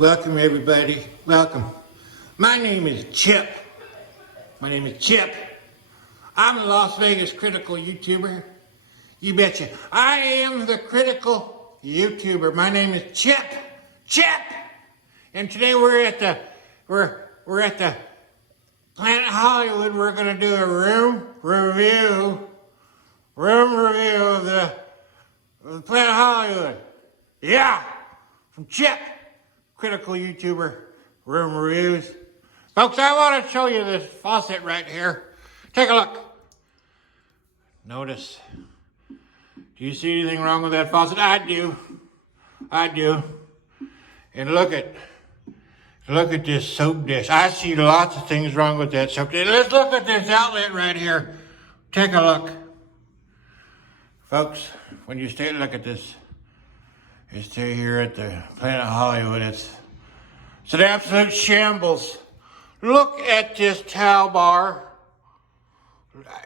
Welcome, everybody. Welcome. My name is Chip. I'm a Las Vegas critical YouTuber. You betcha. I am the critical YouTuber. My name is Chip. And today we're at the Planet Hollywood. We're gonna do a room review of the Planet Hollywood. Yeah, from Chip, critical YouTuber, room reviews. Folks, I want to show you this faucet right here. Take a look. Notice. Do you see anything wrong with that faucet? I do. And look at this soap dish. I see lots of things wrong with that soap dish. Let's look at this outlet right here. Take a look. Folks, when you look at this, you stay here at the Planet Hollywood. It's an absolute shambles. Look at this towel bar.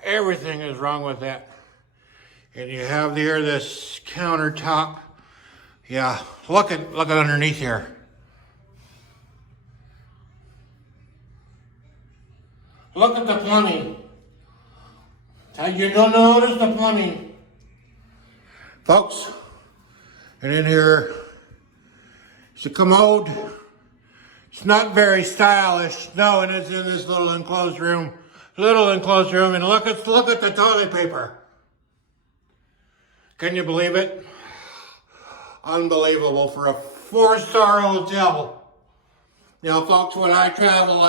Everything is wrong with that. And you have here this countertop. Yeah, look at underneath here. Look at the plumbing. You don't notice the plumbing. Folks, and in here, it's a commode. It's not very stylish. No, and it's in this little enclosed room. And look at the toilet paper. Can you believe it? Unbelievable for a 4-star hotel. You know, folks, when I travel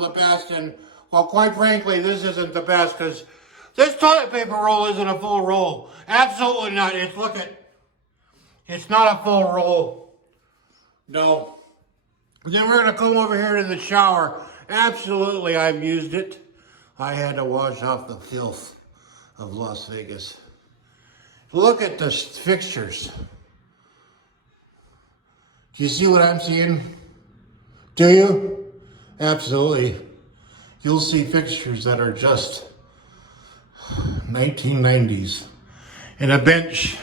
the best, and well, quite frankly, this isn't the best because this toilet paper roll isn't a full roll. Absolutely not. It's not a full roll. No. Then we're gonna come over here to the shower. Absolutely, I've used it. I had to wash off the filth of Las Vegas. Look at the fixtures. Do you see what I'm seeing? Do you? Absolutely. You'll see fixtures that are just 1990s. And a bench.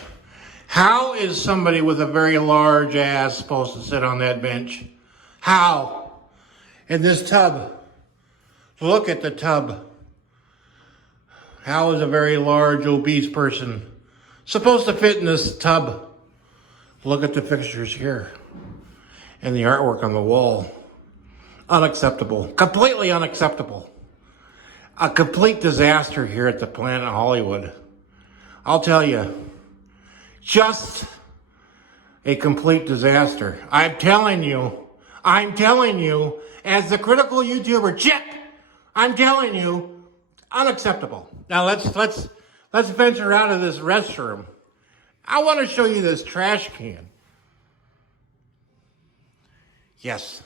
How is somebody with a very large ass supposed to sit on that bench? How? And this tub. Look at the tub. How is a very large, obese person supposed to fit in this tub? Look at the fixtures here. And the artwork on the wall. Unacceptable. Completely unacceptable. A complete disaster here at the Planet Hollywood. I'll tell you. Just a complete disaster. I'm telling you, as the critical YouTuber, Chip, I'm telling you, unacceptable. Now let's venture out of this restroom. I want to show you this trash can. Yes.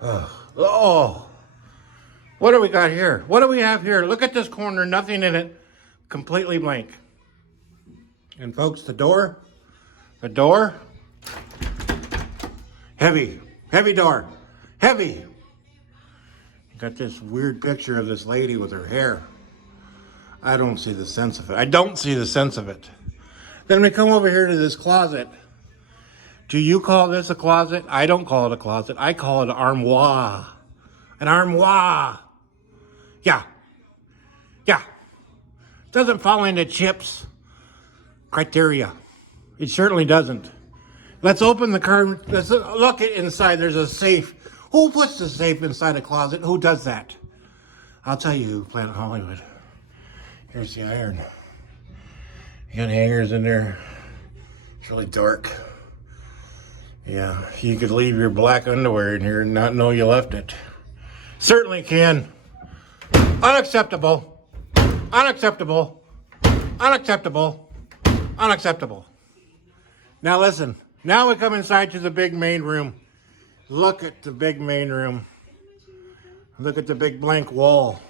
Oh. What do we got here? What do we have here? Look at this corner, nothing in it. Completely blank. And folks, the door, heavy door, heavy. Got this weird picture of this lady with her hair. I don't see the sense of it. Then we come over here to this closet. Do you call this a closet? I don't call it a closet. I call it an armoire. An armoire. Yeah. Doesn't fall into Chip's criteria. It certainly doesn't. Let's open the curtain. Let's look at inside. There's a safe. Who puts the safe inside a closet? Who does that? I'll tell you, Planet Hollywood. Here's the iron. You got hangers in there. It's really dark. Yeah, you could leave your black underwear in here and not know you left it. Certainly can. Unacceptable. Now listen. Now we come inside to the big main room. Look at the big main room. Look at the big blank wall.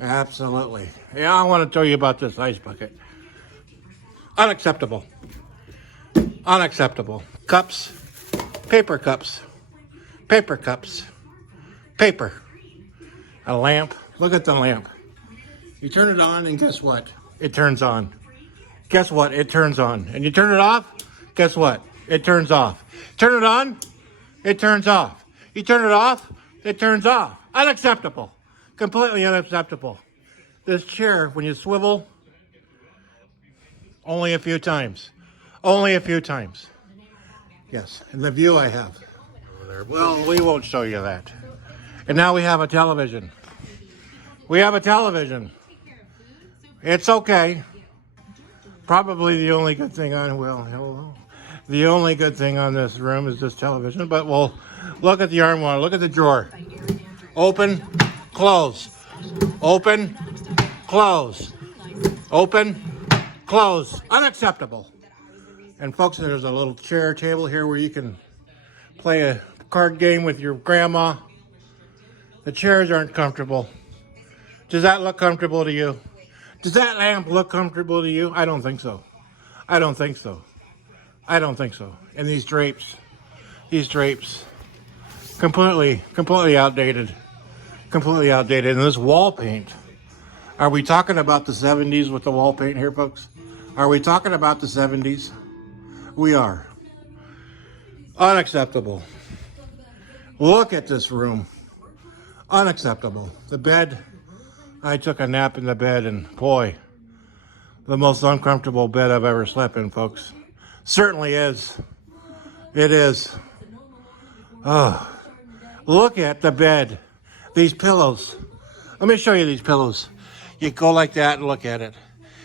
Absolutely. Yeah, I want to tell you about this ice bucket. Unacceptable. Cups. Paper cups. Paper. A lamp. Look at the lamp. You turn it on and guess what? It turns on. And you turn it off? guess what? It turns off. Turn it on, it turns off. You turn it off, it turns off. Unacceptable. Completely unacceptable. This chair, when you swivel, only a few times. Only a few times. Yes, and the view I have. Well, we won't show you that. And now we have a television. We have a television. It's okay. Probably the only good thing on, well, hello. The only good thing on this room is this television, but we'll look at the armoire, look at the drawer. Open, close. Open, close. Open, close. Unacceptable. And folks, there's a little chair table here where you can play a card game with your grandma. The chairs aren't comfortable. Does that look comfortable to you? Does that lamp look comfortable to you? I don't think so. I don't think so. I don't think so. And these drapes, completely outdated. Completely outdated. And this wall paint, are we talking about the 70s with the wall paint here, folks? Are we talking about the 70s? We are. Unacceptable. Look at this room. Unacceptable. The bed, I took a nap in the bed, and boy, the most uncomfortable bed I've ever slept in, folks. Certainly is. It is. Oh, look at the bed. These pillows. Let me show you these pillows. You go like that and look at it.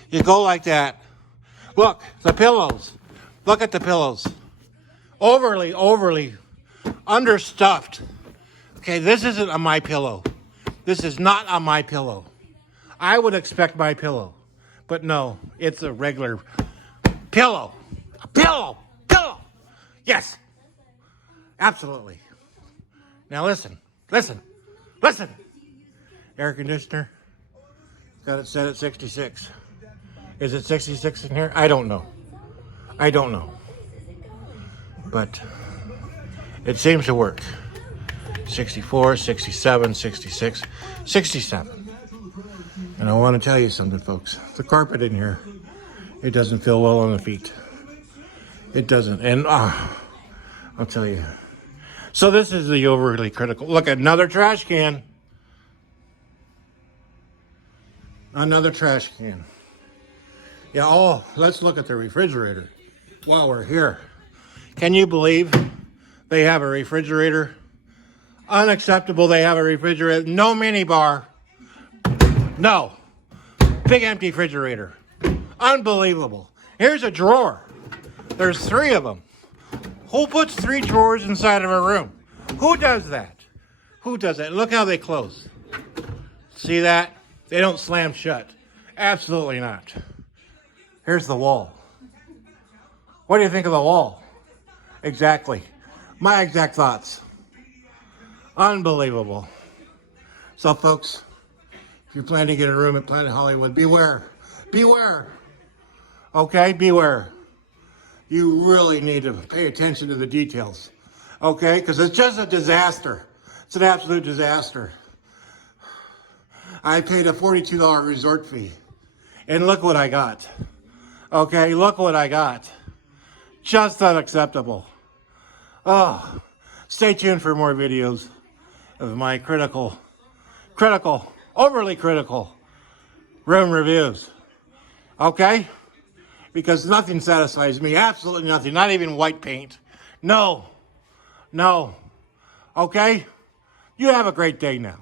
You go like that. Look, the pillows. Look at the pillows. Overly understuffed. Okay, this isn't a my pillow. This is not a my pillow. I would expect my pillow, but no, it's a regular pillow. A pillow. Yes, absolutely. Now listen. Air conditioner. Got it set at 66. Is it 66 in here? I don't know. But it seems to work. 64, 67, 66, 67. And I want to tell you something, folks. The carpet in here, it doesn't feel well on the feet. It doesn't. And I'll tell you. So this is the overly critical. Look, another trash can. Another trash can. Yeah, oh, let's look at the refrigerator while we're here. Can you believe they have a refrigerator? Unacceptable, they have a refrigerator. No mini bar. No. Big empty refrigerator. Unbelievable. Here's a drawer. There's 3 of them. Who puts 3 drawers inside of a room? Who does that? Who does that? Look how they close. See that? They don't slam shut. Absolutely not. Here's the wall. What do you think of the wall? Exactly. My exact thoughts. Unbelievable. So, folks, if you plan to get a room at Planet Hollywood, beware. Beware. Okay, beware. You really need to pay attention to the details. Okay, because it's just a disaster. It's an absolute disaster. I paid a $42 resort fee. And look what I got. Okay, look what I got. Just unacceptable. Oh, stay tuned for more videos of my overly critical room reviews. Okay? Because nothing satisfies me. Absolutely nothing. Not even white paint. No. Okay? You have a great day now.